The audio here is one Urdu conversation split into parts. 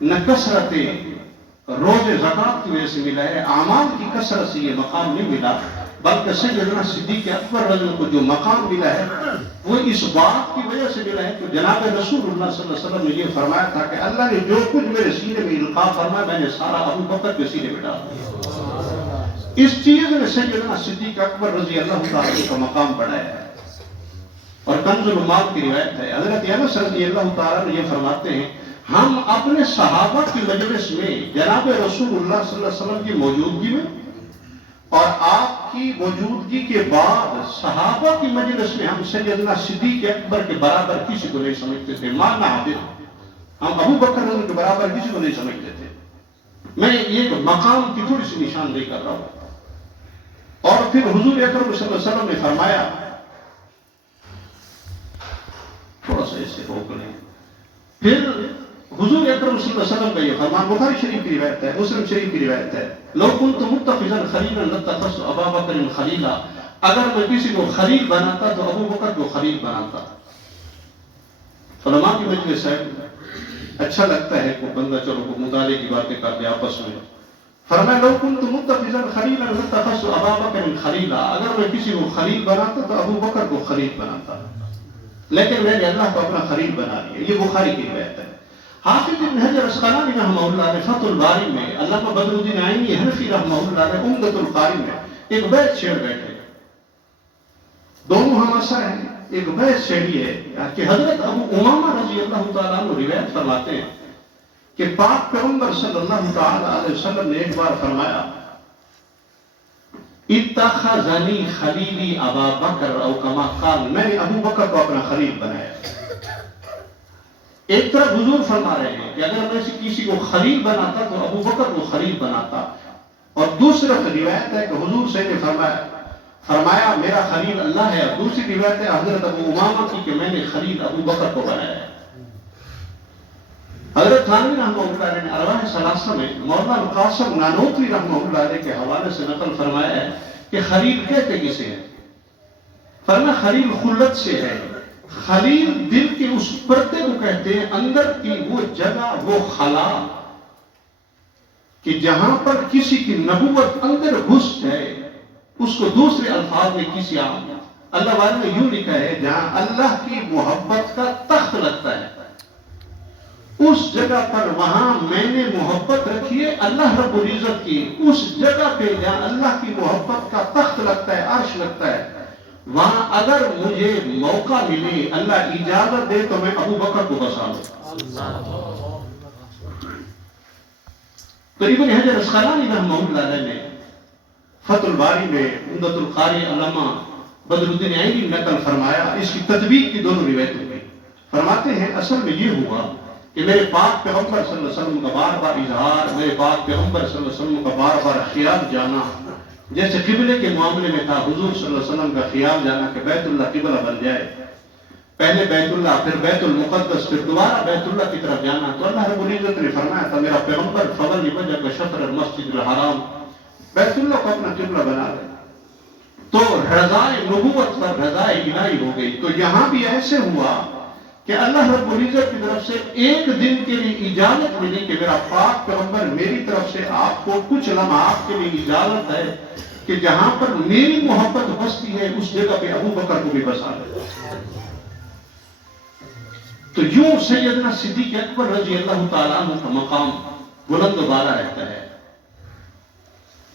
نہ کثرت روز زکات کی وجہ سے ملا ہے، اعمال کی کثرت سے یہ مقام نہیں ملا، بلکہ سیدنا صدیق اکبر رضی اللہ عنہ کو جو مقام ملا ہے وہ اس بات کی وجہ سے ملا ہے کہ جناب رسول اللہ صلی اللہ علیہ وسلم نے یہ فرمایا تھا کہ اللہ نے جو کچھ میرے سینے میں القاء فرمایا میں نے سارا ابو بکر کے سینے میں ڈالا۔ اس چیز میں سیدنا صدیق اکبر رضی اللہ تعالیٰ عنہ کا مقام بڑھایا ہے۔ اور کنز العمال کی روایت ہے، حضرت انس رضی اللہ تعالیٰ عنہ یہ فرماتے ہیں ہم اپنے صحابہ کی مجلس میں جناب رسول اللہ صلی اللہ علیہ وسلم کی موجودگی میں اور آپ کی موجودگی کے بعد صحابہ کی مجلس میں ہم سیدنا صدیق اکبر کے برابر کسی کو نہیں سمجھتے تھے، مانا عادل، ہم ابو بکر رضی کے برابر کسی کو نہیں سمجھتے تھے۔ میں یہ مقام کی تھوڑی سی نشاندہی کر رہا ہوں۔ اور پھر حضور اکرم صلی اللہ علیہ وسلم نے فرمایا، تھوڑا سا اس سے روک لیں، پھر حضور اکرم صلی اللہ علیہ وسلم کا یہ فرمان بخاری شریف کی روایت ہے، مسلم شریف کی روایت ہے، لو كنت متخذا خلیلا لاتخذت ابا بکر خلیلا، اگر میں کسی کو خلیل بناتا تو ابو بکر کو خلیل بناتا۔ علماء کی مجلس ہے، اچھا لگتا ہے کوئی بندہ چلو کو مطالعے کی باتیں کرتے آپس میں، فرمایا لو كنت متخذا خلیلا لاتخذت ابا بکر خلیلا، اگر میں کسی کو خلیل بناتا تو ابو بکر کو خلیل بناتا، لیکن میں نے اللہ کو اپنا خلیل بنا لیا۔ یہ بخاری کی روایت ہے۔ حافظ ابن حجر اسقلانی رحمہ اللہ نے فتح الباری میں، علامہ بدر الدین عینی حنفی رحمہ اللہ نے عمدۃ القاری میں ایک بیت شعر بیٹھے، دونوں ہم اثر ہیں، ایک بیت شعری ہے کہ حضرت ابو امامہ رضی اللہ تعالیٰ عنہ روایت فرماتے ہیں کہ پاک پیغمبر صلی اللہ تعالیٰ علیہ وسلم نے ایک بار فرمایا اتخذنی خلیلی ابا بکر او کما قال، میں نے ابو بکر کو اپنا خلیل بنایا۔ ایک طرف حضور فرما رہے ہیں کہ اگر میں کسی کو خلیل بناتا تو ابو بکر کو خلیل بناتا، اور دوسری روایت ہے کہ حضور سے نے فرمایا میرا خلیل اللہ ہے، اور دوسری روایت ہے حضرت ابو امامہ کی کہ میں نے خلیل ابو بکر کو بنایا ہے۔ حضرت تھانوی رحمہ اللہ علیہ نے ارواح ثلاثہ میں مولانا قاسم نانوتوی رحمہ اللہ علیہ کے حوالے سے نقل فرمایا ہے کہ خلیل کہتے کسے ہیں؟ فرمایا خلیل خلت سے ہے، خلیل دل کے اس پردے کو کہتے ہیں، اندر کی وہ جگہ، وہ خلا کہ جہاں پر کسی کی نبوت اندر گھس جائے، اس کو دوسرے الفاظ میں کسی عام اللہ والے نے یوں لکھا ہے جہاں اللہ کی محبت کا تخت لگتا ہے، اس جگہ پر وہاں میں نے محبت رکھی ہے اللہ رب العزت کی، اس جگہ پہ جہاں اللہ کی محبت کا تخت لگتا ہے، عرش لگتا ہے، وہاں اگر مجھے موقع ملے، اللہ اجازت دے تو میں ابو بکر کو بسا لوں۔ تو ابن حجر اسقلانی رحمہ اللہ علیہ نے فتح الباری میں عمدۃ القاری علامہ بدر الدین عینی نقل فرمایا، اس کی تطبیق کی دونوں روایتوں میں فرماتے ہیں اصل میں یہ ہوا کہ میرے پاک پیغمبر صلی اللہ علیہ وسلم کا بار بار اظہار، میرے پاک پیغمبر صلی اللہ علیہ وسلم کا بار بار خیال جانا، جیسے قبلے کے معاملے میں تھا حضور صلی اللہ علیہ وسلم کا خیال جانا کہ بیت اللہ قبلہ بن جائے، پہلے بیت اللہ پھر بیت المقدس پھر دوبارہ بیت اللہ کی طرف جانا، تو اللہ رب العزت نے فرمایا تھا میرا پیغمبر فولی وجہ کا شطر المسجد الحرام، بیت اللہ کو اپنا قبلہ بنا لے، تو رضائے نبوت پر رضائے الہی ہو گئی۔ تو یہاں بھی ایسے ہوا کہ اللہ رب العزت کی طرف سے ایک دن کے لیے اجازت ملی کہ میرا پاک پیغمبر میری طرف سے آپ کو کچھ لمحات کے لیے اجازت ہے کہ جہاں پر میری محبت بستی ہے اس جگہ پہ ابو بکر کو بھی بسا لے۔ تو یوں سیدنا صدیق اکبر رضی اللہ تعالیٰ عنہ کا مقام بلند و بالا رہتا ہے۔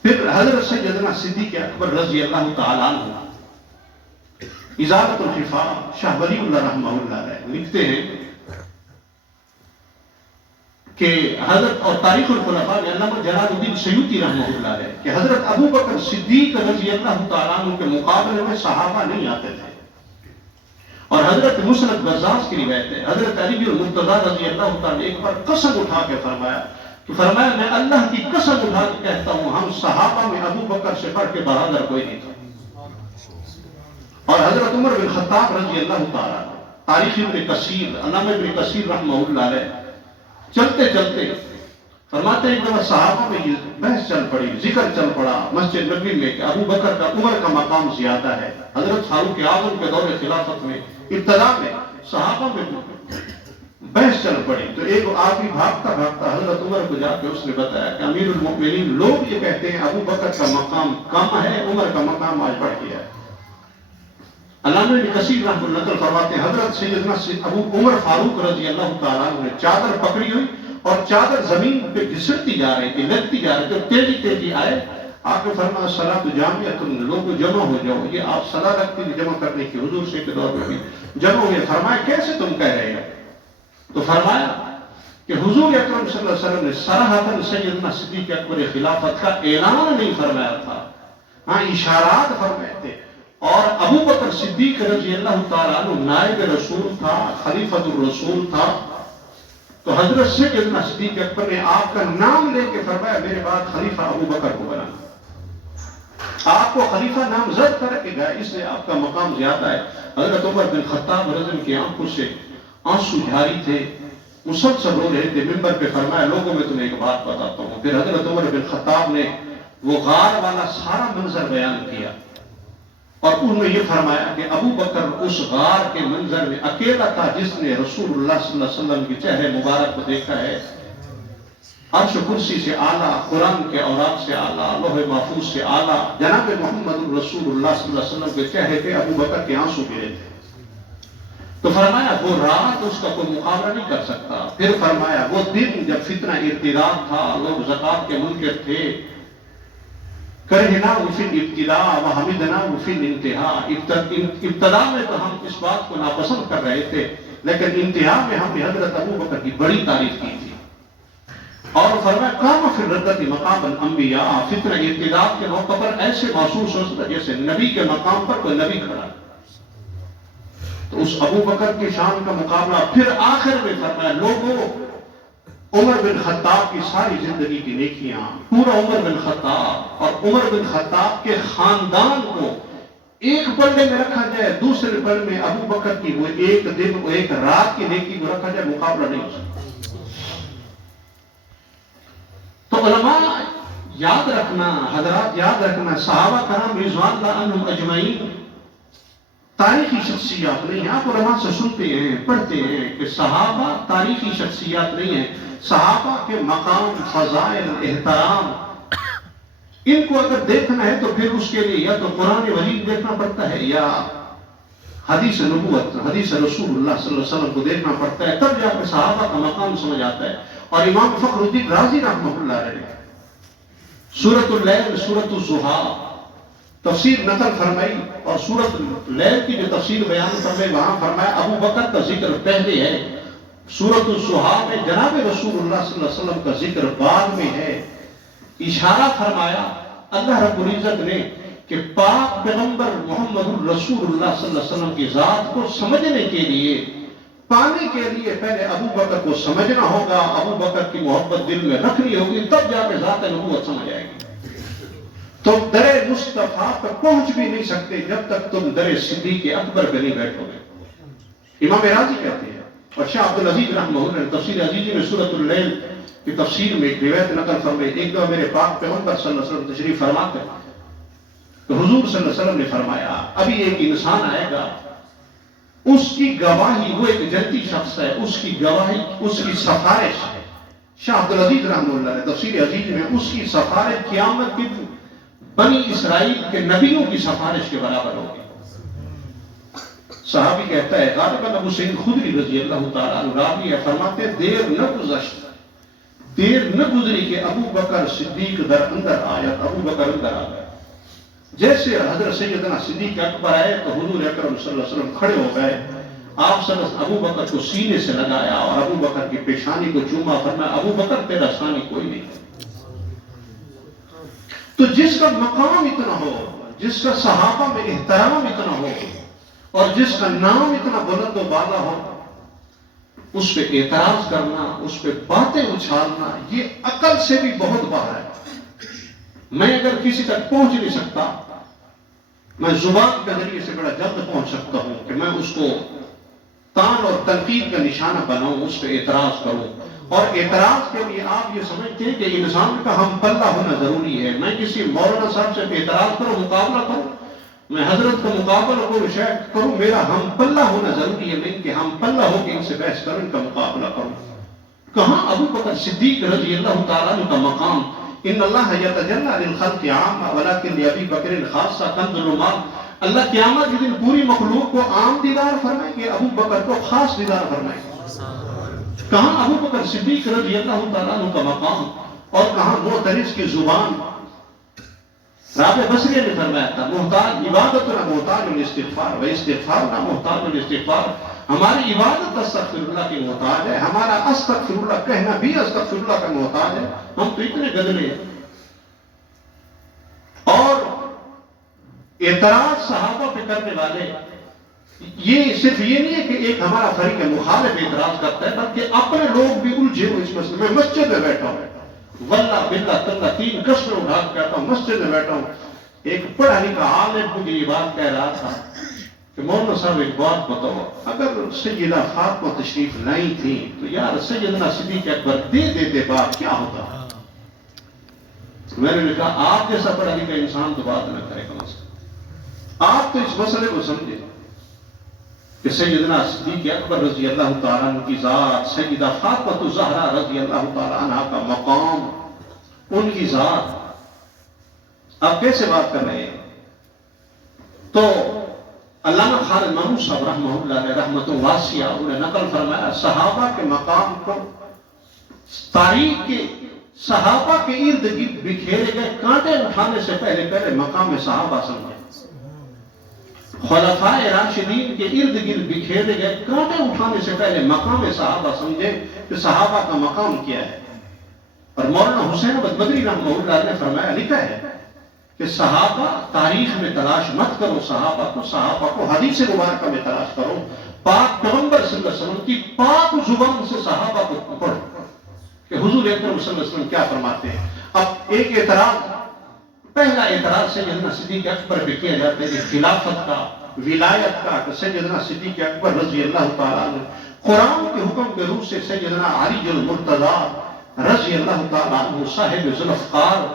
پھر حضرت سیدنا صدیق اکبر رضی اللہ تعالیٰ عنہ ازالت الخفا شاہ ولی اللہ رحمہ اللہ علیہ لکھتے ہیں کہ حضرت اور تاریخ الخلفاء میں علامہ جلال الدین سیوطی رحمہ اللہ علیہ کہ حضرت ابو بکر صدیق رضی اللہ تعالیٰ عنہ کے مقابلے میں صحابہ نہیں آتے تھے، اور حضرت مسند بزاز کی روایت ہے حضرت علی المرتضیٰ رضی اللہ تعالیٰ نے ایک بار قسم اٹھا کے فرمایا میں اللہ کی قسم اٹھا کے کہتا ہوں ہم صحابہ میں ابو بکر سے بڑھ کے بہادر کوئی نہیں تھا۔ اور حضرت عمر بن خطاب رضی اللہ تعالیٰ تاریخ ابن کثیر علامہ ابن کثیر رحمہ اللہ علیہ چلتے چلتے فرماتے ہیں کہ صحابہ میں یہ بحث چل پڑی، ذکر چل پڑا مسجد نبوی میں کہ ابو بکر کا عمر کا مقام زیادہ ہے۔ حضرت فاروق اعظم کے دور خلافت میں ابتدا میں صحابہ میں بحث چل پڑی، تو ایک آدمی بھاگتا بھاگتا عمر کو جا کے اس نے بتایا کہ امیر المؤمنین لوگ یہ کہتے ہیں ابو بکر کا مقام کم ہے، عمر کا مقام آج بڑھ گیا ہے۔ علامہ ابن کثیر رحمۃ اللہ نقل فرماتے ہیں حضرت سیدنا ابو عمر فاروق رضی اللہ تعالیٰ عنہ نے چادر پکڑی ہوئی اور چادر زمین پہ گھسٹتی جا رہی تھی، لگتی جا رہی تھی، اور تیزی تیزی آئے آپ نے فرمایا صلاۃ جامعہ، تم لوگ جمع ہو جاؤ۔ یہ آپ صلاح رکھتے تھے جمع کرنے کی، حضور سے کے دور میں بھی جمع ہوئے۔ فرمایا کیسے تم کہہ رہے ہو؟ تو فرمایا کہ حضور اکرم صلی اللہ علیہ وسلم نے صراحتاً سیدنا صدیق اکبر خلافت کا اعلان نہیں فرمایا تھا، ہاں اشارات فرمائے تھے۔ اور ابو بکر صدیق رضی اللہ تعالیٰ عنہ نائب رسول تھا، خلیفۃ الرسول تھا، تو حضرت سیدنا صدیق اکبر نے آپ کا نام لے کے فرمایا میرے بعد خلیفہ ابو بکر کو بنا، آپ کو خلیفہ نامزد کر کے گئے، اس لیے آپ کا مقام زیادہ ہے۔ حضرت عمر بن خطاب رضی اللہ عنہ کی آنکھوں سے آنسو جاری تھے، مسلسل رو رہے تھے، منبر پہ فرمایا لوگوں میں تمہیں ایک بات بتاتا ہوں۔ پھر حضرت عمر بن خطاب نے وہ غار والا سارا منظر بیان کیا اور انہوں نے یہ فرمایا کہ ابو بکر اس غار کے منظر میں اکیلا تھا جس نے رسول اللہ صلی اللہ علیہ وسلم کے چہرے مبارک کو دیکھا ہے۔ عرش کرسی سے اعلیٰ، قرآن کے اوراق سے اعلیٰ، لوح محفوظ سے اعلیٰ، جناب محمد رسول اللہ صلی اللہ علیہ وسلم کے چہرے پہ ابو بکر کے آنسو گرے تھے۔ تو فرمایا وہ رات اس کا کوئی مقابلہ نہیں کر سکتا۔ پھر فرمایا وہ دن جب فتنہ ارتداد تھا، لوگ زکوٰۃ کے منکر تھے، کرہنا فی الابتداء وحمدنا فی الانتہاء، ابتدا میں تو ہم اس بات کو ناپسند کر رہے تھے، لیکن انتہا میں ہم نے حضرت ابو بکر کی بڑی تعریف کی تھی۔ اور فرمایا قام فی الردۃ مقام الانبیاء، فتنہ ارتداد کے موقع پر ایسے محسوس ہوتا جیسے نبی کے مقام پر کوئی نبی کھڑا ہے۔ تو اس ابو بکر کی شان کا مقابلہ پھر آخر میں فرمایا لوگوں، عمر بن خطاب کی ساری زندگی کی نیکیاں، پورا عمر بن خطاب اور عمر بن خطاب کے خاندان کو ایک پلڑے میں رکھا جائے، دوسرے پلڑے میں ابو بکر کی وہ ایک دن وہ ایک رات کی نیکی کو رکھا جائے، مقابلہ نہیں ہو سکتا۔ تو علماء یاد رکھنا، حضرات یاد رکھنا، صحابہ کرام رضوان اللہ عنہم اجمعین تاریخی شخصیات نہیں ہیں۔ آپ علماء سے سنتے ہیں، پڑھتے ہیں کہ صحابہ تاریخی شخصیات نہیں ہیں۔ صحابہ کے مقام، فضائل، احترام، ان کو اگر دیکھنا ہے تو پھر اس کے لیے یا تو قرآن مجید دیکھنا پڑتا ہے یا حدیث نبوت، حدیث رسول اللہ صلی اللہ علیہ وسلم کو دیکھنا پڑتا ہے، تب جا کے صحابہ کا مقام سمجھ آتا ہے۔ اور امام فخر الدین رازی رحمہ اللہ علیہ سورۃ اللیل، سورۃ الضحیٰ تفسیر نقل فرمائی، اور سورۃ اللیل کی جو تفسیر بیان فرمائی وہاں فرمایا ابو بکر کا ذکر پہلے ہے، سورۃ الضحیٰ میں جناب رسول اللہ صلی اللہ علیہ وسلم کا ذکر بعد میں ہے۔ اشارہ فرمایا اللہ رب العزت نے کہ پاک پیغمبر محمد رسول اللہ صلی اللہ علیہ وسلم کی ذات کو سمجھنے کے لیے، پانے کے لیے پہلے ابو بکر کو سمجھنا ہوگا، ابو بکر کی محبت دل میں رکھنی ہوگی، تب جا کے ذات نبوت سمجھ آئے گی۔ تم در مصطفیٰ پر پہنچ بھی نہیں سکتے جب تک تم در صدیق اکبر پہ نہیں بیٹھو گے۔ امام راضی کہتے ہیں، اور شاہ عبد العزیز رحمہ اللہ نے تفسیر عزیزی میں سورۃ اللیل کی تفسیر میں ایک روایت نقل فرمائی، ایک دو میرے پاک پیغمبر صلی اللہ علیہ وسلم تشریف فرما کر تو حضور صلی اللہ علیہ وسلم نے فرمایا ابھی ایک انسان آئے گا، اس کی گواہی، وہ ایک جنتی شخص ہے، اس کی گواہی، اس کی سفارش ہے، شاہ عبد العزیز رحمہ اللہ نے تفسیر عزیز میں اس کی سفارش قیامت کی بنی اسرائیل کے نبیوں کی سفارش کے برابر ہوگی۔ صحابی کہتا ہے غالباً ابو سعید خدری رضی اللہ تعالیٰ عنہ راوی ہے، فرماتے دیر نہ گزری کہ ابو بکر صدیق در اندر آیا، ابو بکر اندر آ گئے۔ جیسے حضرت سیدنا صدیق اکبر آئے تو حضور اکرم صلی اللہ علیہ وسلم کھڑے ہو گئے، آپ صلی اللہ علیہ وسلم ابو بکر کو سینے سے لگایا اور ابو بکر کی پیشانی کو چوما، فرمایا ابو بکر تیرا ثانی کوئی نہیں۔ تو جس کا مقام اتنا ہو، جس کا صحابہ میں احترام اتنا ہو اور جس کا نام اتنا بلند و بالا ہو، اس پہ اعتراض کرنا، اس پہ باتیں اچھالنا، یہ عقل سے بھی بہت باہر ہے۔ میں اگر کسی تک پہنچ نہیں سکتا، میں زبان کے ذریعے سے بڑا جلد پہنچ سکتا ہوں کہ میں اس کو تان اور تنقید کا نشانہ بناؤں، اس پہ اعتراض کروں۔ اور اعتراض کے لیے آپ یہ سمجھتے ہیں کہ انسان کا ہم پلہ ہونا ضروری ہے۔ میں کسی مولانا صاحب سے اعتراض کروں، مقابلہ کروں، میں حضرت کا مقابلہ کروں، شیخ کروں، میرا ہم پلہ ہونا ضروری ہے، نہیں کہ ہم پلہ ہو کے ان سے بحث کروں، ان کا مقابلہ کروں۔ کہاں ابو بکر صدیق رضی اللہ تعالیٰ عنہ کا مقام؟ ان اللہ یتجلی للخلق عامہ ولکن لابی بکر خاصہ کنز العمال. اللہ قیامت کے دن پوری مخلوق کو عام دیدار فرمائیں گے، ابو بکر کو خاص دیدار فرمائیں گے. کہاں ابو بکر صدیق رضی اللہ تعالیٰ عنہ کا مقام اور کہاں معترض کی زبان؟ رابع بصری نے فرمایا تھا محتاج عبادت نہ محتاج الاستغفار و استغفار نہ محتاج الاستغفار. ہماری عبادت استغفر اللہ کی محتاج ہے، ہمارا استغفر اللہ کہنا بھی استغفر اللہ کا محتاج ہے. ہم تو اتنے گدلے ہیں. اور اعتراض صحابہ پہ کرنے والے یہ صرف یہ نہیں ہے کہ ایک ہمارا فریق مخالف اعتراض کرتا ہے، بلکہ اپنے لوگ بھی الجھے ہوئے اس مسئلے میں. مسجد میں بیٹھا ہوں واللہ باللہ تاللہ 3 قسمیں اٹھا کے کہتا ہوں، مسجد میں بیٹھا ہوں. ایک پڑھا لکھا عالم مجھے یہ بات کہہ رہا تھا کہ مولانا صاحب ایک بات بتاؤ، اگر سیدہ فاطمہ تشریف لائی تھی تو یار سیدنا صدیق اکبر دے دیتے بات کیا ہوتا؟ میں نے کہا آپ جیسا پڑھا لکھا انسان تو بات نہ کرے کم از کم. آپ تو اس مسئلے کو سمجھے کہ سیدنا صدیق اکبر رضی اللہ تعالیٰ عنہ کی ذات، سیدہ فاطمہ الزہرا رضی اللہ تعالیٰ عنہ کا مقام، ان کی ذات، آپ کیسے بات کر رہے ہیں؟ تو علامہ خالد محمود صاحب رحمہ اللہ علیہ رحمت واسعہ انہوں نے نقل فرمایا صحابہ کے مقام کو تاریخ کے صحابہ کے ارد گرد بکھیرے گئے کانٹے اٹھانے سے پہلے مقام صحابہ سمجھے. خلفاء راشدین کے ارد گرد بکھیرے گئے کانٹے اٹھانے سے پہلے مقام صحابہ سمجھے کہ صحابہ کا مقام کیا ہے. اور مولانا حسین احمد مدنی رحمہ اللہ نے فرمایا، لکھا ہے کہ صحابہ تاریخ میں تلاش مت کرو، صحابہ کو حدیث مبارکہ میں تلاش کرو. پاک پیغمبر صلی اللہ علیہ وسلم کی پاک زبان سے صحابہ کو پڑھو کہ حضور اکرم صلی اللہ علیہ وسلم کیا فرماتے ہیں. اب ایک اعتراض، پہلا اعتراض سیدنا صدیق اکبر پہ کیا جاتا ہے کہ خلافت کا، ولایت کا، کہ سیدنا صدیق اکبر رضی اللہ تعالیٰ عنہ قرآن کے حکم کے روح سے سیدنا علی المرتضیٰ رضی اللہ تعالیٰ عنہ صاحب ذوالفقار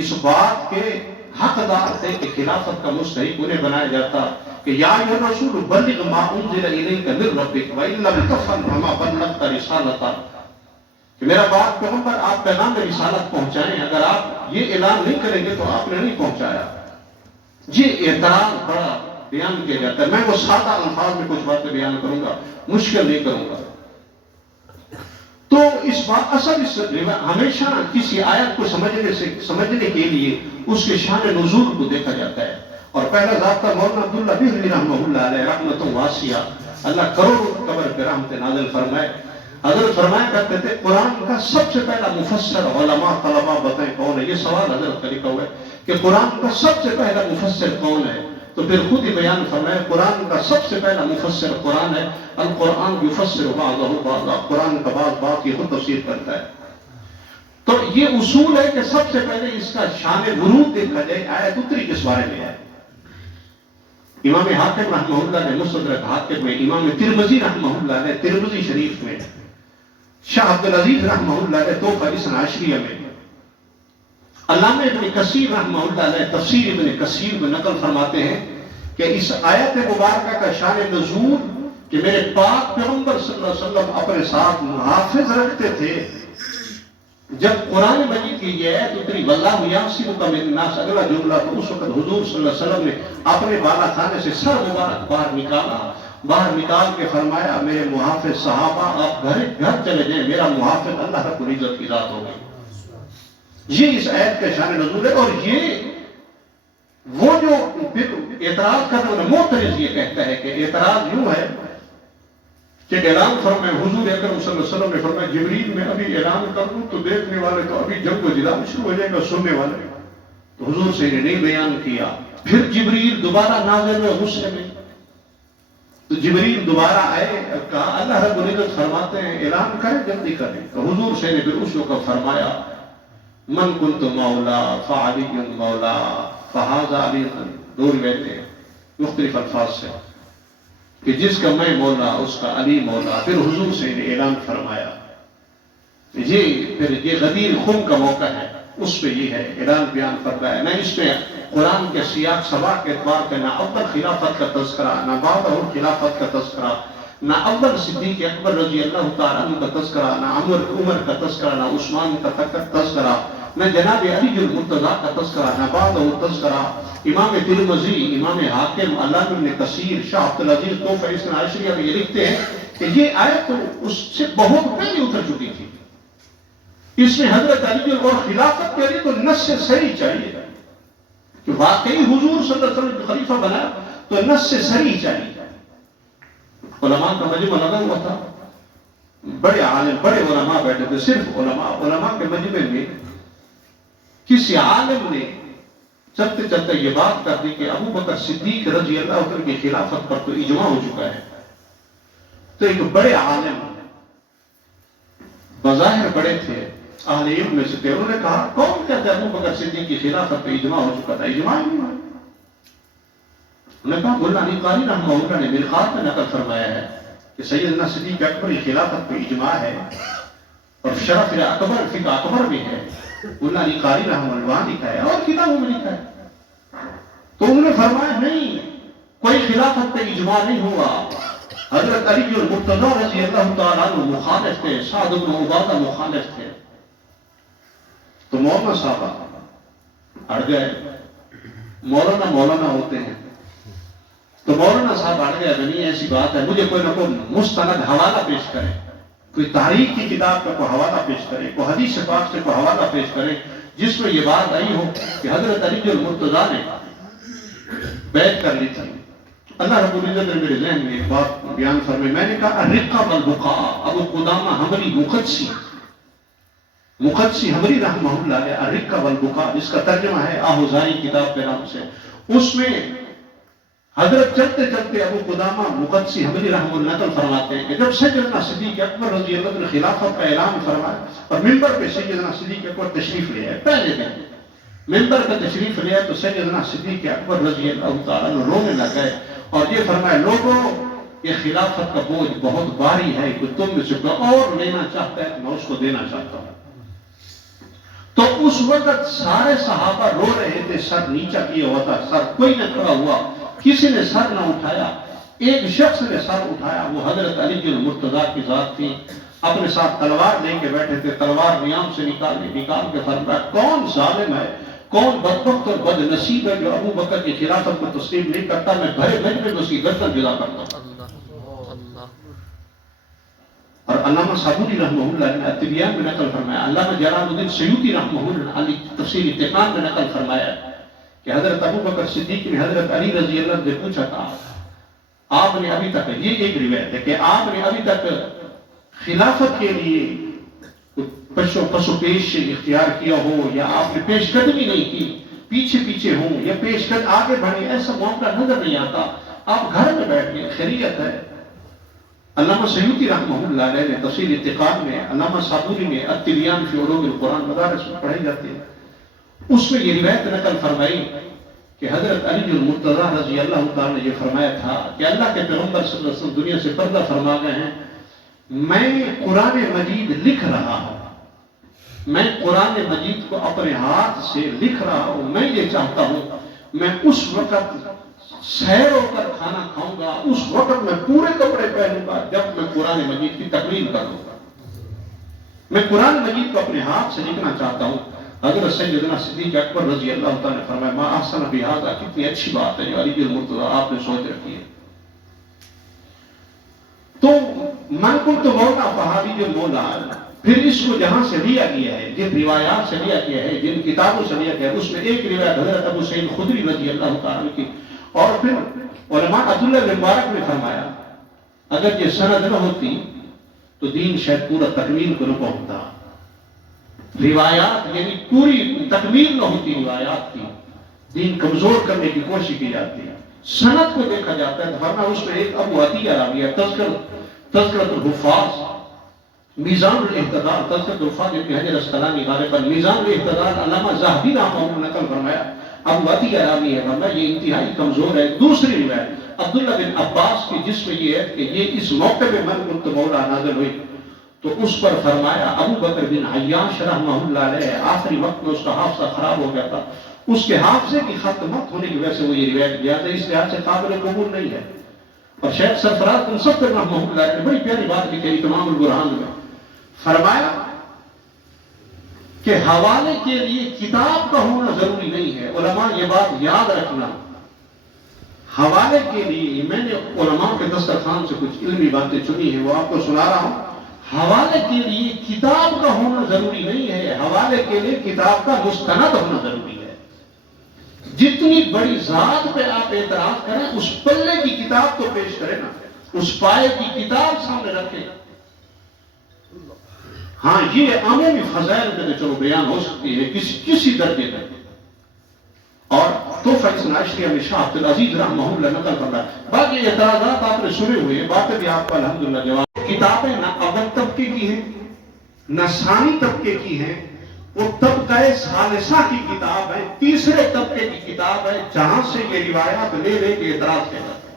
اس بات کے حقدار تھے کہ خلافت کا مستحق انہیں بنایا جاتا کہ یا ایھا الرسول بلغ ما انزل الیک من ربک وان لم تفعل فما بلغت رسالتہ، کہ میرا بات پیغمبر آپ پیغام رسالت پہنچائیں، اگر آپ یہ اعلان نہیں کریں گے تو آپ نے نہیں پہنچایا. یہ اعتراض بڑا بیان کیا جاتا ہے. میں وہ سادہ الفاظ میں کچھ باتیں بیان کروں گا، مشکل نہیں کروں گا. تو اس بات اصل ہمیشہ کسی آیت کو سمجھنے کے لیے اس کے شان نزول کو دیکھا جاتا ہے. اور پہلا ضابطہ مولانا عبداللہ بہری رحمہ اللہ علیہ رحمت واسعہ، اللہ کروڑوں قبر پہ رحمت نازل فرمائے. حضرت فرمایا کرتے تھے قرآن کا سب سے پہلا مفسر علماء طلباء بتائیں کون ہے. یہ سوال حضرت کا لکھا ہوا ہے کہ قرآن کا سب سے پہلا مفسر کون ہے؟ تو پھر خود ہی بیان فرمایا قرآن کا سب سے پہلا مفسر قرآن ہے. القرآن یفسر بعضہ بعضا، قرآن کا بعض بات یہ خود تفسیر کرتا ہے. تو یہ اصول ہے کہ سب سے پہلے اس کا شان ورود دیکھا جائے، آیت اتری کس بارے میں ہے. امام حاکم رحمہ اللہ نے مستدرک حاکم میں، امام ترمذی رحمہ اللہ نے ترمذی شریف میں، شاہ عبدالعزیز رحمہ اللہ نے تحفہ اثنا عشریہ میں، علامہ ابن کثیر رحمہ اللہ علیہ تفسیر ابن کثیر میں نقل فرماتے ہیں کہ اس آیت مبارکہ کا شان نزول کہ میرے پاک پیغمبر صلی اللہ علیہ وسلم اپنے ساتھ محافظ رکھتے تھے. جب قرآن مجید کی یہ آیت اتری واللہ یعصمک من الناس، اگلا جملہ، تو اس وقت حضور صلی اللہ علیہ وسلم نے اپنے بالا خانے سے سر مبارک باہر نکال کے فرمایا میرے محافظ صحابہ آپ گھر چلے جائیں، میرا محافظ اللہ رب العزت کی ذات ہوگی. یہ اس آیت کا شان نزول ہے. اور یہ وہ جو اعتراض کرنے والا معترض یہ کہتا ہے کہ اعتراض یوں ہے کہ اعلان فرمائے حضور اکرم صلی اللہ علیہ وسلم نے فرمایا جبریل میں ابھی اعلان کر دوں تو دیکھنے والے تو ابھی جنگ و جدال شروع ہو جائے گا، سننے والے. تو حضور سے نے نہیں بیان کیا. پھر جبریل دوبارہ نازل ہوئے غصے میں، تو جبریل دوبارہ آئے، کہا اللہ رب العزت فرماتے ہیں اعلان کریں جلدی کریں. تو حضور سے نے پھر اس وقت فرمایا من کنت مولا فعلی مولا فہذا علی. دو روایتیں مختلف الفاظ سے کہ جس کا میں مولا اس کا علی مولا. پھر حضور سے نے اعلان فرمایا. یہ غدیر خم کا موقع ہے، اس پہ یہ ہے اعلان بیان فرمایا. نہ اس پہ قرآن کے سیاق سباق کے اعتبار پہ نہ اول خلافت کا تذکرہ، نہ بعد خلافت کا تذکرہ، نہ اول صدیق اکبر رضی اللہ تعالیٰ عنہ کا تذکرہ، نہ عمر کا تذکرہ، نہ عثمان کا تذکرہ، نہ جناب علی المرتضیٰ کا تذکرہ، نہ بعد وہ تذکرہ امام ترمذی، امام حاکم، علامہ ابن کثیر، شاہ عبد العزیز تحفہ اثنا عشریہ میں یہ لکھتے ہیں کہ یہ آیت تو اس سے بہت پہلے اتر چکی تھی۔ اس میں حضرت علی اور خلافت کے لیے تو نص صریح چاہیے کہ واقعی حضور صلی اللہ علیہ وسلم خلیفہ بنا تو نص صریح چاہیے۔ علماء کا مجمع لگا ہوا تھا، بڑے عالم، بڑے علماء بیٹھے تھے، صرف علماء کے مجمع میں کسی عالم نے چلتے چلتے یہ بات کر دی کہ ابو بکر صدیق رضی اللہ عنہ کی خلافت پر تو اجماع ہو چکا ہے۔ تو ایک بڑے عالم، بظاہر بڑے تھے، اہل علم میں سے تھے، انہوں نے کہا کون کہتا ہے ابو بکر صدیق کی خلافت پہ اجماع ہو چکا تھا؟ اجماع نہیں ہوا۔ انہوں نے کہا مولانا علی قاری رحمہ اللہ نے ملخات میں نقل فرمایا ہے کہ سیدنا صدیق اکبر کی خلافت پہ اجماع ہے اور شرف اکبر فقہ اکبر بھی ہے، مولانا علی قاری رحمہ اللہ لکھا ہے اور کتابوں میں لکھا ہے۔ تو انہوں نے فرمایا نہیں، کوئی خلافت پہ اجماع نہیں ہوا، حضرت علی المرتضیٰ رضی اللہ تعالیٰ عنہ مخالف تھے، سعد بن عبادہ مخالف تھے۔ تو مولانا صاحب اڑ گئے، مولانا ہوتے ہیں، تو مولانا صاحب اڑ گئے، نہیں ایسی بات ہے، مجھے کوئی نہ کوئی مستند حوالہ پیش کرے، کوئی تاریخ کی کتاب کا کوئی حوالہ پیش کرے، کوئی حدیث پاک سے کوئی حوالہ پیش کرے جس میں یہ بات آئی ہو کہ حضرت علی المرتضیٰ نے بیعت کر لی تھی۔ اللہ رب العزت نے میرے ذہن میں ایک بات بیان فرمائی، میں نے کہا الرقہ والبقاء، ابو قدامہ حنبلی مقدسی حنبلی رحمہ اللہ علیہ، الرقہ والبقاء، جس کا ترجمہ ہے آہوزاری کتاب کے نام سے، اس میں حضرت چلتے چلتے ابو قدامہ مقدسی حنبلی رحمہ اللہ نقل فرماتے ہیں کہ جب سیدنا صدیق اکبر رضی اللہ عنہ خلافت کا اعلان فرمایا اور منبر پہ سیدنا صدیق اکبر تشریف لے آئے، پہلے دن منبر پہ تشریف لے آئے تو سیدنا صدیق اکبر رضی اللہ تعالیٰ عنہ رونے لگ گئے اور یہ فرمایا لوگوں یہ خلافت کا بوجھ بہت بھاری ہے کہ تم میں سے کوئی اور لینا چاہتا ہے میں اس کو دینا چاہتا ہوں۔ تو اس وقت سارے صحابہ رو رہے تھے، سر نیچا کیا ہوا تھا، سر کوئی نہ کھڑا ہوا، کسی نے سر نہ اٹھایا۔ ایک شخص نے سر اٹھایا، وہ حضرت علی المرتضیٰ کی ذات تھی، اپنے ساتھ تلوار لے کے بیٹھے تھے، تلوار نیام سے نکال کے فرمایا کون ظالم ہے، کون بدبخت اور بد نصیب ہے جو ابو بکر کی خلافت کو تسلیم نہیں کرتا، میں بھرے مجمع میں اس کی گردن جدا کرتا ہوں۔ اور علامہ صابونی رحمہ اللہ نے التبیان میں نقل فرمایا، علامہ جلال الدین سیوطی رحمہ اللہ علی تفسیر اتقان میں نقل فرمایا کہ حضرت ابو بکر صدیق نے حضرت علی رضی اللہ عنہ سے پوچھا تھا آپ نے ابھی تک، یہ ایک روایت ہے کہ آپ نے ابھی تک خلافت کے لیے پسو پیش اختیار کیا ہو یا آپ نے پیش قدمی نہیں کی، پیچھے ہوں یا پیش قدم آگے بڑھے، ایسا معاملہ نظر نہیں آتا، آپ گھر میں بیٹھ گئے، خیریت ہے۔ علامہ سیوطی رحمہ اللہ علیہ نے تفسیر اتقان میں، علامہ صابونی نے التبیان فی علوم القرآن مدارس میں پڑھائی جاتی ہے، اس میں یہ روایت نقل فرمائی کہ حضرت علی المرتضیٰ رضی اللہ تعالیٰ نے یہ فرمایا تھا کہ اللہ کے پیغمبر صلی اللہ علیہ وسلم دنیا سے پردہ فرما گئے ہیں، میں قرآن مجید لکھ رہا ہوں، میں قرآن مجید کو اپنے ہاتھ سے لکھ رہا ہوں، میں یہ چاہتا ہوں میں اس وقت سیر ہو کر کھانا کھاؤں گا، اس وقت میں پورے کپڑے پہنوں گا جب میں قرآن مجید کی تقریر کروں گا، میں قرآن مجید کو اپنے ہاتھ سے لکھنا چاہتا ہوں۔ حضرت سیدنا صدیق اکبر رضی اللہ تعالیٰ نے فرمایا ما احسن بہذا، کتنی اچھی بات ہے جو علی المرتضیٰ آپ نے سوچ رکھی ہے۔ تو من کنت مولا فہذہ المولا، پھر اس کو جہاں سے لیا گیا ہے، جن روایات سے لیا گیا ہے، جن کتابوں سے لیا گیا ہے، اس میں ایک روایت حضرت ابو سعید خدری رضی اللہ تعالیٰ کی، اور پھر علماء عبداللہ بن مبارک نے فرمایا اگر یہ سند نہ ہوتی تو دین شاید پورا تکمیل کو نہ پہنچتا، روایات یعنی پوری تکمیل نہ ہوتی، روایات کی دین کمزور کرنے کی کوشش کی جاتی ہے، سند کو دیکھا جاتا ہے تو فرمایا اس میں ایک ابو عطیہ راوی ہے، تذکرۃ الحفاظ، میزان الاعتدال، تذکرۃ الحفاظ ابن حجر اسقلانی غالباً، میزان الاعتدال علامہ ذہبی رحمہ اللہ نے نقل فرمایا ابو عطیہ راوی ہے، فرمایا یہ انتہائی کمزور ہے۔ دوسری روایت عبداللہ بن عباس کی جس میں یہ ہے کہ یہ اس موقع پہ من کنت مولا نازل ہوئی تو اس پر فرمایا ابو بکر بن عیاش رحمہ اللہ علیہ آخری وقت میں اس کا حافظہ خراب ہو گیا تھا، اس کے حافظے کی ختم ہونے کی وجہ سے وہ یہ روایت دیا تھا، اس لحاظ سے قابل قبول نہیں ہے۔ اور شیخ سرفراز بن صفدر رحمہ اللہ نے بڑی پیاری بات لکھی تمام البرہان میں، فرمایا کہ حوالے کے لیے کتاب کا ہونا ضروری نہیں ہے۔ علماء یہ بات یاد رکھنا، حوالے کے لیے میں نے علماء کے دسترخوان سے کچھ علمی باتیں چنی ہیں، وہ آپ کو سنا رہا ہوں۔ حوالے کے لیے کتاب کا ہونا ضروری نہیں ہے، حوالے کے لیے کتاب کا مستند ہونا ضروری ہے۔ جتنی بڑی ذات پہ آپ اعتراض کریں، اس پلے کی کتاب تو پیش کریں نا، اس پائے کی کتاب سامنے رکھیں۔ ہاں یہ عمومی فضائل میں چلو بیان ہو سکتی ہے کسی درجے تک، اور تحفہ عشریہ میں شاہ عبد العزیز رحمہ اللہ نقل کر رہا ہے۔ باقی اعتراضات آپ نے سنے ہوئے، باتیں بھی آپ کا الحمدللہ جواب۔ کتابیں نہ اول طبقے کی ہیں نہ ثانی طبقے کی ہیں، وہ طبقہ ثالثہ کی کتاب ہے، تیسرے طبقے کی کتاب ہے، جہاں سے یہ روایات لے لے کے اعتراض کیا جاتا ہے۔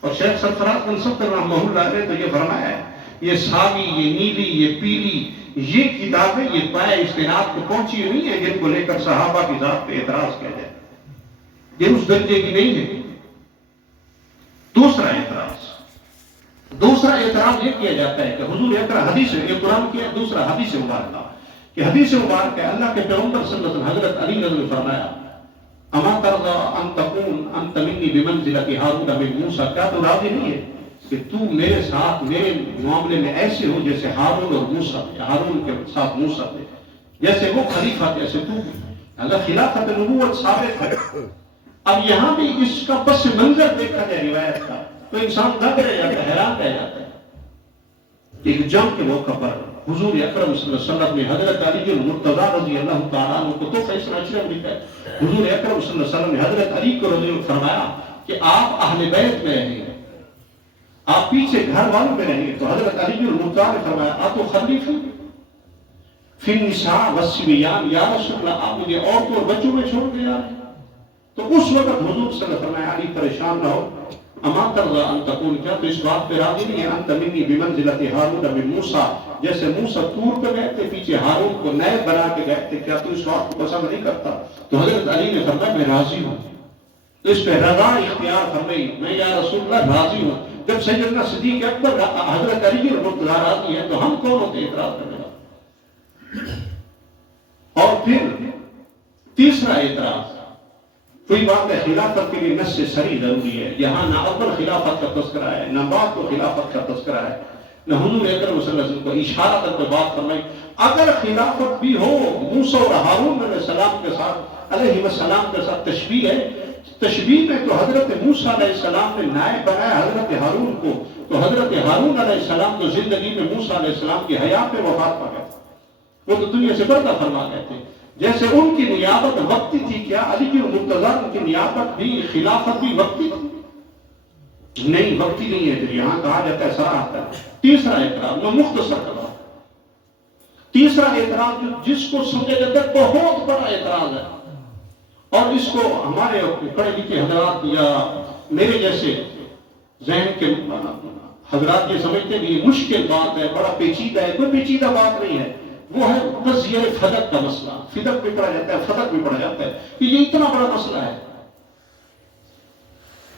اور شیخ سرفراز بن صفدر رحمہ اللہ نے تو یہ فرمایا ہے، یہ ساوی، یہ نیلی، یہ پیلی، یہ کتابیں یہ پائے استناد کو پہنچی نہیں ہے جن کو لے کر صحابہ کی ذات پہ اعتراض کیا جائے، یہ اس درجے کی نہیں ہے۔ دوسرا اعتراض یہ کیا جاتا ہے کہ حضور اکرم حدیث ہے، یہ قرآن کی ہے، دوسرا حدیث مبارکہ کہ حدیث مبارکہ ہے، اللہ کے پیغمبر صلی اللہ علیہ وسلم حضرت علی رضی اللہ عنہ نے فرمایا، اما ترضى ان تكون انت مني بمنزلة هارون من موسى، کیا تو راضی نہیں ہے کہ تو میرے ساتھ میرے معاملے میں ایسے ہو جیسے ہارون اور موسیٰ، ہارون کے ساتھ موسیٰ تھے، جیسے وہ خلیفہ تھے ایسے تو بھی، اگر خلافت نبوت ثابت ہے۔ اب یہاں بھی اس کا پس منظر دیکھا جائے روایت کا تو انسان دنگ رہ جاتا ہے، حیران رہ جاتا ہے۔ ایک جنگ کے موقع پر حضور اکرم صلی اللہ علیہ وسلم نے حضرت علی المرتضیٰ رضی اللہ تعالیٰ عنہ کو تحفہ عشریہ میں لکھا ہے، حضور اکرم صلی اللہ علیہ وسلم نے حضرت علی کو رضی اللہ فرمایا کہ آپ اہل بیت میں رہیں گے، آپ پیچھے گھر والوں میں رہیں گے، تو حضرت علی المرتضیٰ نے فرمایا آپ تو خلیفہ فی النساء والصبیان، یا رسول اللہ آپ مجھے عورتوں اور بچوں میں چھوڑ کے جا رہے ہیں۔ تو اس وقت حضور صلی اللہ علیہ وسلم فرمایا علی پریشان نہ ہو، اما ترضى ان تكون، کیا تو اس بات پہ راضی نہیں ہے انت منی بمنزلة ہارون من موسیٰ، جیسے موسیٰ طور پہ گئے تھے پیچھے ہارون کو نئے بنا کے گئے تھے، کیا تو اس بات کو پسند نہیں کرتا؟ تو حضرت علی نے فرمایا میں راضی ہوں، تو اس پہ رضا اختیار فرمائی، میں یا رسول اللہ راضی ہوں۔ جب سیدنا صدیق اکبر حضرت علی المرتضیٰ راضی ہے تو ہم کون ہوتے اعتراض کرنے والے؟ اور پھر تیسرا اعتراض، کوئی بات ہے خلافت کے لیے نص صریح ضروری ہے، یہاں نہ اول خلافت کا تذکرہ ہے نہ بعد کو خلافت کا تذکرہ ہے، نہ حضور اکرم صلی اللہ علیہ وسلم کو اشارہ تک کوئی بات فرمائی۔ اگر خلافت بھی ہو موسیٰ اور ہارون علیہ السلام کے ساتھ تشبیہ ہے، تشبیہ میں تو حضرت موسیٰ علیہ السلام نے نائب بنایا حضرت ہارون کو، تو حضرت ہارون علیہ السلام تو زندگی میں موسیٰ علیہ السلام کی حیات پہ وفات پا گئے، وہ تو دنیا سے پردہ فرما گئے تھے۔ جیسے ان کی نیابت وقتی تھی، کیا علی کی المرتضیٰ کی نیابت بھی خلافت بھی وقتی تھی؟ نہیں، وقتی نہیں ہے، پھر یہاں کہا جاتا ہے صراحت ہے۔ تیسرا اعتراض میں مختصر کروں، تیسرا اعتراض جس کو سمجھا جاتا ہے بہت بڑا اعتراض ہے، اور اس کو ہمارے پڑھے لکھے حضرات یا میرے جیسے ذہن کے حضرات یہ سمجھتے ہیں یہ مشکل بات ہے، بڑا پیچیدہ ہے، کوئی پیچیدہ بات نہیں ہے، وہ ہے قضیہ فدق کا مسئلہ۔ فدق بھی پڑھا جاتا ہے، فدق بھی پڑھا جاتا ہے کہ یہ اتنا بڑا مسئلہ ہے۔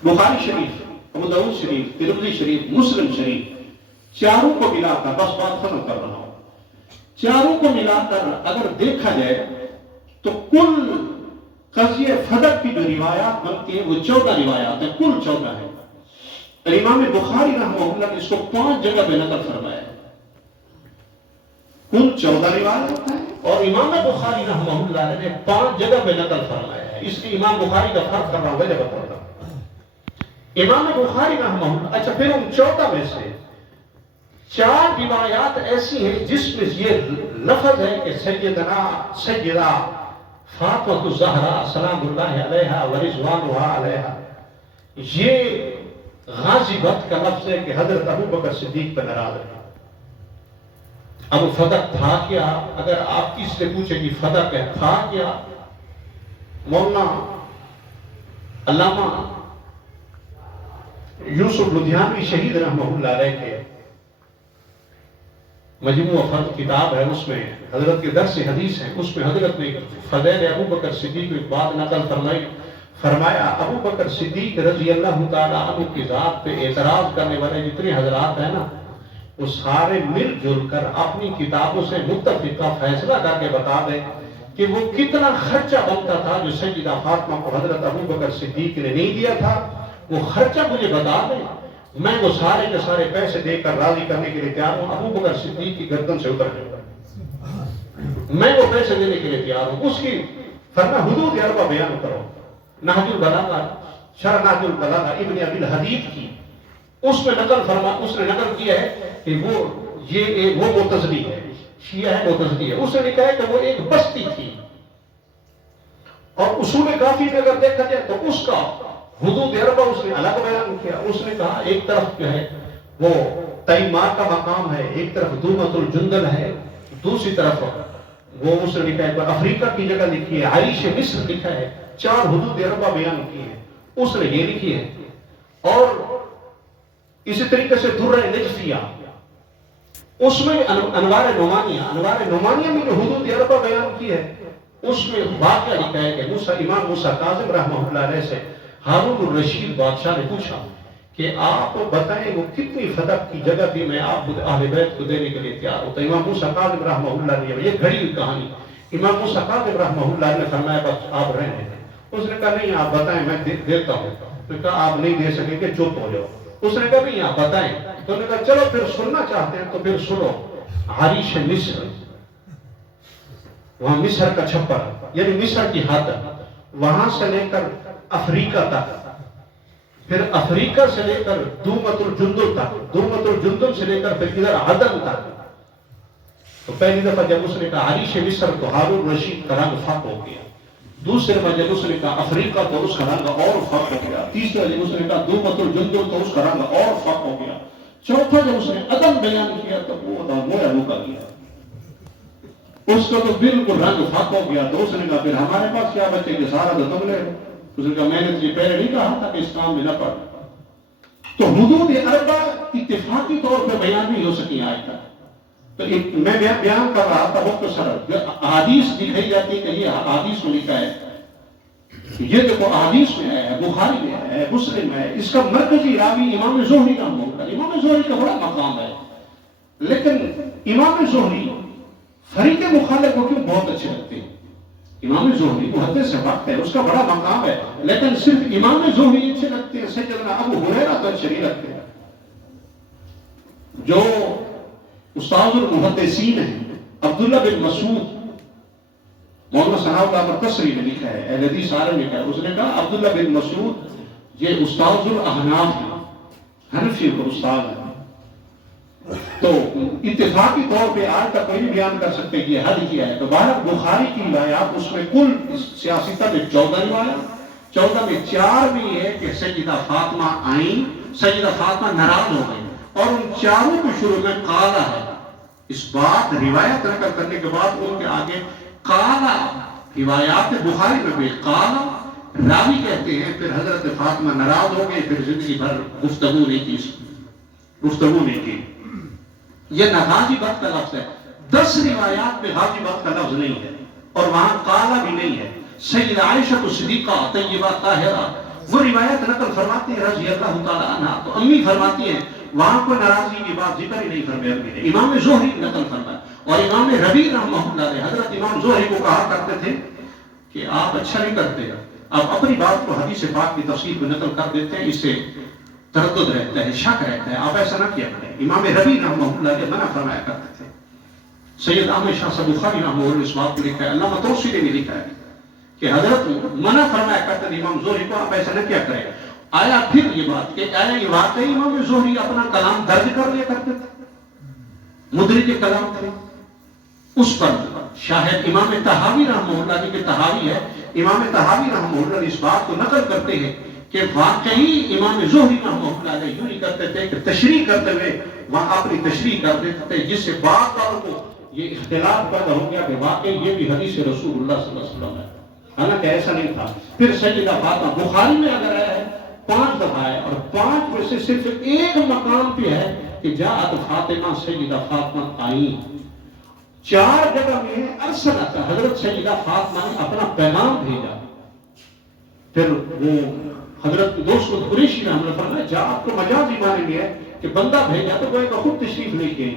بخاری شریف، ابو داؤد شریف، ترمذی شریف، مسلم شریف، چاروں کو ملا کر، بس بات ختم کر رہا ہوں، چاروں کو ملا کر اگر دیکھا جائے تو کل قضیہ فدق کی جو روایات بنتی ہیں وہ 14 روایات ہیں، کل 14 ہیں۔ امام بخاری رحمہ اللہ نے اس کو 5 جگہ پہ نقل فرمایا ہے، کل 14 روایات ہیں، اور امام بخاری رحمہ اللہ نے 5 جگہ پہ نقل فرمایا ہے۔ اس لیے امام بخاری کا فرق کر رہا ہوں، وجہ بتا رہا ہوں۔ امام بخاری رحمہ اللہ، اچھا پھر ان 14 میں سے 4 روایات ایسی ہیں جس میں یہ لفظ ہے کہ سیدہ فاطمہ الزہرا سلام اللہ علیہا ورضوانہ علیہا، یہ غاضبت کا لفظ ہے کہ حضرت ابوبکر صدیق پر ناراض ہے۔ اب فدق تھا کیا؟ اگر آپ کس سے پوچھیں کہ فدق ہے تھا کیا، مولانا علامہ یوسف لدھیانوی شہید رحمہ اللہ علیہ کے مجموعہ فضل کتاب ہے، اس میں حضرت کے درس حدیث ہیں، اس میں حضرت نے فضیل ابوبکر صدیق ایک بات نقل فرمائی، فرمایا ابو بکر صدیق رضی اللہ تعالیٰ عنہ کی ذات پہ اعتراض کرنے والے جتنے حضرات ہیں نا، وہ سارے مل جل کر اپنی کتابوں سے متفقہ فیصلہ کر کے بتا دیں کہ وہ کتنا خرچہ بنتا تھا جو سیدہ فاطمہ کو حضرت ابو بکر صدیق نے نہیں دیا تھا، وہ خرچہ مجھے بتا دیں، میں وہ سارے کے سارے پیسے دے کر راضی کرنے کے لیے تیار ہوں، ابو بکر صدیق کی گردن سے اتر جاؤں، میں وہ پیسے دینے کے لیے تیار ہوں۔ اس کی فرمایا حدود اربع بیان کرو، نہج البلاغہ، شرح نہج البلاغہ ابن ابی الحدید کی، اس میں اس نے نقل کیا ہے کہ وہ معتزلی ہے، شیعہ ہے، معتزلی ہے۔ اس نے کہا کہ وہ ایک بستی تھی، اور اصول کافی میں اگر دیکھا جائے تو اس کا حدود اربع اس نے الگ بیان کیا۔ اس نے کہا ایک طرف جو ہے وہ تیمار کا مقام ہے، ایک طرف دومت الجندل ہے، دوسری طرف وہ اس نے لکھا ہے افریقہ کی جگہ لکھی ہے، عریش مصر لکھا ہے، 4 حدود اربع بیان کی ہے، اس نے یہ لکھی ہے۔ اور اسی طریقے سے درہ نجفیہ، اس میں انوار نعمانیہ میں جو حدود اربع بیان کی ہے، اس میں واقعہ لکھا ہے کہ امام موسیٰ کاظم رحمہ اللہ علیہ سے ہارون الرشید بادشاہ نے پوچھا کہ آپ بتائیں وہ کتنی فتح کی جگہ تھی، میں آپ اہل بیت کو دینے کے لیے تیار ہوں۔ تو امام موسیٰ کاظم رحمہ اللہ نے، یہ گھڑی ہوئی کہانی، امام موسیٰ کاظم رحمہ اللہ نے فرمایا بس آپ رہنے دیں۔ اس نے کہا نہیں آپ بتائیں میں دیتا ہوں۔ اس نے کہا آپ نہیں دے سکیں گے، چپ ہو جاؤ۔ اس نے کہا نہیں آپ بتائیں۔ تو انہوں نے کہا چلو پھر سننا چاہتے ہیں تو پھر سنو، عریش مصر، وہاں مصر کا چھپر یعنی مصر کی حد، وہاں سے لے کر افریقہ تک، پھر افریقہ سے لے کر دومت الجندل تک، دومت الجندل سے لے کر پھر ادھر عدن تک۔ تو پہلی دفعہ جب اس نے کہا عریش مصر تو ہارون رشید کا رنگ فق ہو گیا، دوسرے دفعہ جب اس نے کہا افریقہ تو اس کا رنگ اور فق ہو گیا، تیسرے جب اس نے کہا دومت الجندل تو اس کا رنگ اور فق ہو گیا، چوتھا جب اس نے عدن بیان کیا تو وہ مویا رکا گیا، اس کا تو بالکل رنگ فق ہو گیا۔ تو اس نے کہا پھر ہمارے پاس کیا بچے کہ سارا تو تم لے لو۔ اس نے کہا میں نے تجھے پہلے نہیں کہا تھا کہ اس کام میں نہ پڑ۔ تو حدود اربع اتفاقی طور پہ بیان نہیں ہو سکی آج تک۔ تو میں بیان کر رہا تھا مختصر، احادیث دکھائی جاتی ہے کہ یہ احادیث میں لکھا ہے، یہ دیکھو احادیث میں ہے، بخاری میں ہے، مسلم ہے، اس کا مرکزی راوی امام زہری کا ہوگا۔ امام زہری کا بڑا مقام ہے، لیکن امام زہری فریق مخالف کو کیوں بہت اچھے لگتے ہیں؟ امام زہری محدث سے وقت ہے، اس کا بڑا مقام ہے، لیکن صرف امام زہری اچھے لگتے ہیں، سیدنا ابو ہریرہ تو اچھے نہیں لگتے ہیں۔ جو استاد المحدثین ہیں عبداللہ بن مسعود، مولانا ثناء اللہ مرتصری نے لکھا ہے، اہل حدیث عالم نے لکھا ہے، اس نے کہا عبداللہ بن مسعود یہ استاد الاحناف ہیں، حنفی کو استاد ہیں۔ تو اتفاقی طور پہ آج تک کوئی بھی بیان کر سکتے کہ یہ حد کیا ہے۔ تو بہرحال بخاری کی روایات اس میں کل سیاستہ میں 14 روایات، 14 میں 4 میں یہ ہے کہ سیدہ فاطمہ آئیں، سیدہ فاطمہ ناراض ہو گئی، اور ان 4 کے شروع میں قالا ہے۔ اس بات روایت نقل کرنے کے بعد ان کے آگے قالا، روایات بخاری میں بھی قالا راوی کہتے ہیں، پھر حضرت فاطمہ ناراض ہو گئے، پھر زندگی بھر گفتگو نہیں کی۔ یہ نہ غازی بخت کا لفظ ہے، 10 روایات میں غازی بخت کا لفظ نہیں ہے، اور وہاں قالا بھی نہیں ہے۔ سیدہ عائشہ صدیقہ طیبہ طاہرہ وہ روایت نقل فرماتی ہیں رضی اللہ تعالیٰ عنہ، تو امی فرماتی ہیں وہاں کوئی ناراضی کی بات ذکر ہی نہیں فرمائی۔ امام زہری نقل فرمایا، اور امام ربیع رحمہ اللہ علیہ، حضرت امام زہری کو کہا کرتے تھے کہ آپ اچھا نہیں کرتے، آپ اپنی بات کو حدیث پاک کی تفسیر میں نقل کر دیتے ہیں، اس سے تردد رہتا ہے، شک رہتا ہے، آپ ایسا نہ کیا کریں۔ امام ربیع رحمہ اللہ علیہ منع فرمایا کرتے تھے۔ سید احمد شاہ صاحب بخاری رحمہ اللہ اس بات کو لکھا ہے، علامہ توسیع نے بھی لکھا ہے کہ حضرت منع فرمایا کرتے تھے امام زہری کو، آپ ایسا نہ کیا کریں۔ آیا پھر یہ بات کہ آیا یہ واقعی امام زہری اپنا کلام درج کر لیا کرتے تھے، مدرج کلام تھے، اس پر شاہد امام طحاوی رحمہ اللہ علیہ کے طحاوی ہے، امام طحاوی رحمہ اللہ علیہ اس بات کو نقل کرتے ہیں کہ واقعی امام زہری رحمہ اللہ علیہ یوں نہیں کرتے تھے کہ تشریح کرتے ہوئے وہاں اپنی تشریح کر دیتے تھے، جس سے بعض والوں کو یہ اختلاف پیدا ہو گیا کہ واقعی یہ بھی حدیث رسول اللہ صلی اللہ علیہ وسلم ہے، حالانکہ ایسا نہیں تھا۔ پھر سیدہ فاطمہ بخاری میں اگر ہے 5 دفعہ ہے، اور 5 میں سے صرف ایک مقام پہ ہے کہ جاءت فاطمہ سیدہ فاطمہ آئیں۔ 4 جگہ میں ارسلت، حضرت سیدہ فاطمہ نے اپنا پیغام بھیجا، پھر وہ حضرت دوست قریشی نے ہم نے فرمایا جا آپ کو مجازی معنی میں ہے کہ بندہ بھیجا تو وہ خود تشریف لے کے،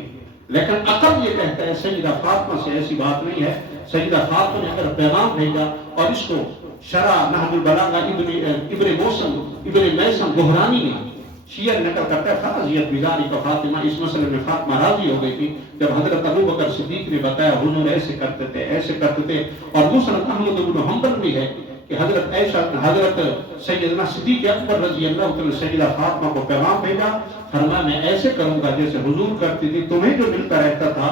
لیکن عقل یہ کہتا ہے سیدہ فاطمہ سے ایسی بات نہیں ہے. سیدہ فاطمہ نے اگر پیغام بھیجا اور اس کو شرح نہج البلاغہ ابن میسم بحرانی نے شیعہ نقل کرتا ہے فاضیت بیداری کا فاطمہ، اس مسئلے میں فاطمہ راضی ہو گئی تھی جب حضرت ابو بکر صدیق نے بتایا حضور ایسے کرتے تھے. اور مسند احمد بن حنبل بھی ہے کہ حضرت سیدنا صدیق اکبر رضی اللہ عنہ سیدہ فاطمہ کو پیغام بھیجا، فرمایا میں ایسے کروں گا جیسے حضور کرتی تھی، تمہیں جو ملتا رہتا تھا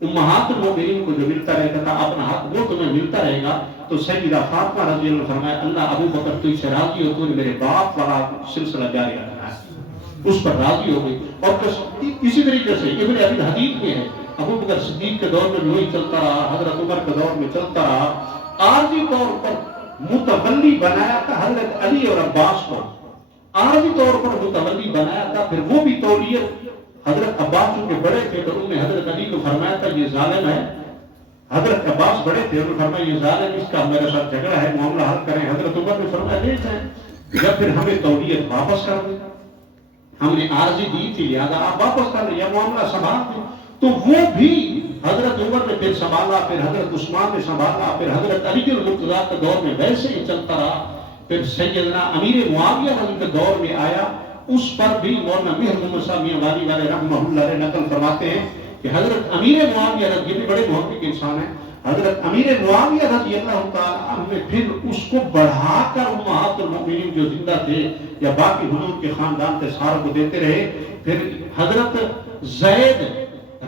امہات المؤمنین کو جو ملتا رہتا تھا اپنا حق وہ تمہیں ملتا رہے گا. تو سیدہ فاطمہ رضی اللہ عنہ فرمایا اللہ ابو بکر تو اس سے راضی ہو، تو نے میرے باپ والا سلسلہ جاری رکھنا ہے، اس پر راضی ہو گئی. اور اسی طریقے سے ابن ابی حدیث میں ہے ابو بکر صدیق کے دور میں بھی وہی چلتا رہا، حضرت عمر کے دور میں چلتا رہا. عارضی طور پر متولی بنایا تھا حضرت علی اور عباس کو، عارضی طور پر متولی بنایا تھا. پھر وہ بھی تولیت حضرت عباس کے بڑے تھے تو انہوں نے حضرت علی کو فرمایا تھا یہ ظالم ہے. حضرت عباس بڑے تھے، انہوں نے فرمایا یہ ظالم، اس کا میرے ساتھ جھگڑا ہے، معاملہ حل کریں. حضرت عمر نے فرمایا نہیں ہے یا پھر ہمیں تولیت واپس کر دیں، ہم نے عارضی دی تھی لہذا آپ واپس کر لیں یا معاملہ سنبھال دیں. تو وہ بھی حضرت عمر نے پھر سنبھالا، پھر حضرت عثمان نے سنبھالا، پھر حضرت علی المرتضیٰ کے دور میں ویسے ہی چلتا رہا. پھر سیدنا امیر معاویہ رضی کے دور میں آیا، اس پر بھی مولانا مہر محمد صاحب میاں والی والے رحمہ اللہ علیہ نقل فرماتے ہیں کہ حضرت امیر معاویہ رضی اللہ بڑے محقق انسان ہیں، حضرت امیر معاویہ رضی اللہ تعالیٰ عنہ نے پھر اس کو بڑھا کر امہات المؤمنین جو زندہ تھے یا باقی حضور کے خاندان کے ساروں کو دیتے رہے. پھر حضرت زید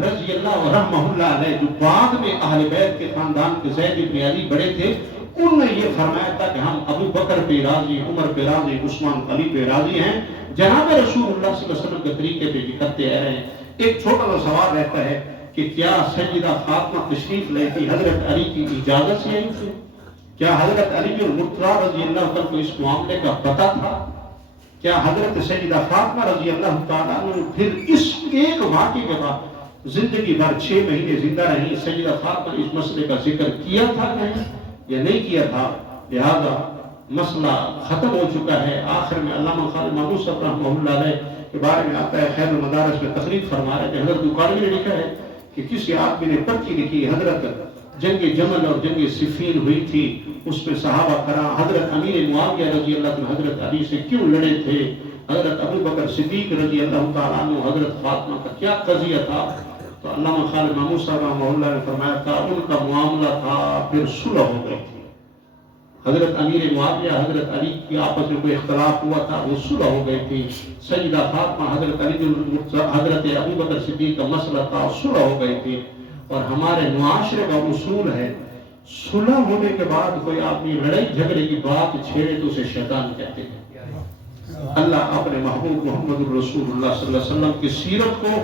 رضی اللہ رحمہ اللہ علیہ جو بعد میں اہل بیت کے خاندان کے زید ابن علی بڑے تھے، انہوں نے یہ فرمایا تھا کہ ہم ابو بکر پہ راضی، عمر پہ راضی، عثمان علی پہ راضی ہیں، جناب رسول اللہ صلی اللہ علیہ وسلم کے طریقے پہ بھی کرتے آ رہے ہیں. ایک چھوٹا سا سوال رہتا ہے کہ کیا سیدہ فاطمہ تشریف لے تھی حضرت علی کی اجازت سے آئی تھی؟ کیا حضرت علی المرتضیٰ رضی اللہ عنہ کو اس معاملے کا پتہ تھا؟ کیا حضرت سیدہ فاطمہ رضی اللہ تعالیٰ عنہ پھر اس ایک واقعے کے بعد زندگی بھر 6 مہینے زندہ رہی، سیدہ فاطمہ نے اس مسئلے کا ذکر کیا تھا نہیں یا نہیں کیا تھا؟ لہذا مسئلہ ختم ہو چکا ہے. آخر میں علامہ خالد محمود صاحب رحمہ اللہ علیہ کے بارے میں آتا ہے، خیر المدارس میں تقریر فرما رہے ہیں، حضرت بخاری نے لکھا ہے کہ کسی آدمی نے پرچی لکھی، حضرت جنگ جمل اور جنگ صفین ہوئی تھی، اس میں صحابہ کرام حضرت امیر معاویہ رضی اللہ عنہ حضرت علی سے کیوں لڑے تھے، حضرت ابو بکر صدیق رضی اللہ تعالیٰ عنہ حضرت فاطمہ کا کیا قضیہ تھا. تو علامہ خالد محمود صاحب رحمہ اللہ نے فرمایا تھا ان کا معاملہ تھا پھر صلح ہو گئی تھی. حضرت امیر معاویہ حضرت علی کی آپس میں کوئی اختلاف ہوا تھا، وہ صلح ہو گئی تھی. سیدہ فاطمہ حضرت علی حضرت ابو بکر صدیق کا مسئلہ تھا، صلح ہو گئی تھی. اور ہمارے معاشرے کا اصول ہے صلح ہونے کے بعد کوئی آدمی لڑائی جھگڑے کی بات چھیڑے تو اسے شیطان کہتے ہیں. اللہ اپنے محبوب محمد الرسول اللہ صلی اللہ علیہ وسلم کی سیرت کو،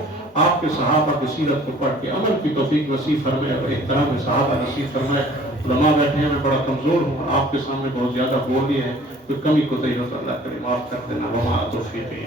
آپ کے صحابہ کی سیرت کو پڑھ کے عمل کی توفیق نصیب فرمائے اور احترام صحابہ نصیب فرمائے. علماء بیٹھے ہیں، میں بڑا کمزور ہوں، آپ کے سامنے بہت زیادہ بول لیے ہیں، کوئی کمی کوتاہی ہو تو اللہ کرے معاف کر دینا. وما توفیقی